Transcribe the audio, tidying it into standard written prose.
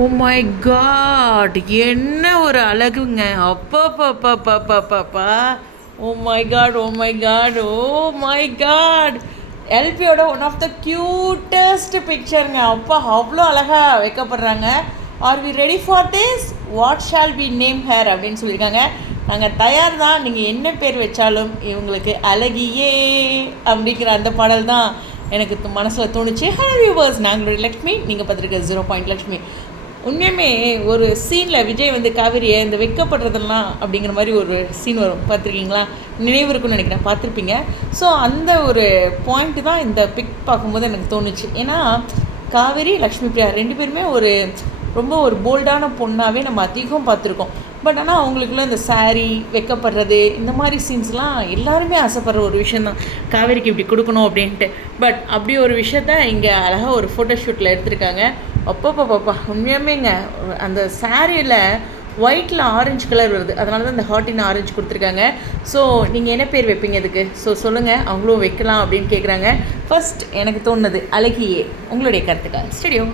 O my God! என்ன ஒரு அழகுங்க! அப்பப்பப்பப்பப்பப்பா! Oh my God! Oh my God! Oh my God! எல்பியோட ஒன் ஆஃப் த க்யூட்டஸ்ட் பிக்சருங்க. அப்பா அவ்வளோ அழகாக வைக்கப்படுறாங்க. Are we ready for this? What shall we name her அப்படின்னு சொல்லியிருக்காங்க. நாங்கள் தயார் தான், நீங்கள் என்ன பேர் வச்சாலும் இவங்களுக்கு அழகியே அப்படிங்கிற அந்த பாடல் தான் எனக்கு மனசில் தோணுச்சு. ஹலோ வியூவர்ஸ், நாங்களுடைய லக்ஷ்மி, நீங்கள் பார்த்துருக்க 0 லக்ஷ்மி. உண்மையுமே ஒரு சீனில் விஜய் வந்து காவேரியை இந்த வைக்கப்படுறதெல்லாம் அப்படிங்கிற மாதிரி ஒரு சீன் வரும், பார்த்துருக்கீங்களா? நினைவு இருக்குன்னு நினைக்கிறேன், பார்த்துருப்பீங்க. ஸோ அந்த ஒரு பாயிண்ட்டு தான் இந்த பிக் பார்க்கும்போது எனக்கு தோணுச்சு. ஏன்னா காவேரி, லக்ஷ்மி பிரியா ரெண்டு பேருமே ரொம்ப ஒரு போல்டான பொண்ணாகவே நம்ம அதிகம் பார்த்துருக்கோம். பட் ஆனால் அவங்களுக்குள்ள இந்த சாரீ வைக்கப்படுறது இந்த மாதிரி சீன்ஸ்லாம் எல்லாருமே ஆசைப்படுற ஒரு விஷயந்தான், காவேரிக்கு இப்படி கொடுக்கணும் அப்படின்ட்டு. பட் அப்படி ஒரு விஷயத்த இங்கே அழகாக ஒரு ஃபோட்டோஷூட்டில் எடுத்திருக்காங்க. அப்பப்பப்பா உண்மையாமேங்க அந்த சாரியில் ஒயிட்டில் ஆரஞ்சு கலர் வருது, அதனால தான் இந்த ஹார்ட்டின் ஆரஞ்சு கொடுத்துருக்காங்க. ஸோ நீங்கள் என்ன பேர் வைப்பீங்க இதுக்கு? ஸோ சொல்லுங்கள், அவங்களும் வைக்கலாம் அப்படின்னு கேட்குறாங்க. ஃபர்ஸ்ட் எனக்கு தோணுது அழகியே. உங்களுடைய கருத்துக்கள் ஸ்டேடியோ.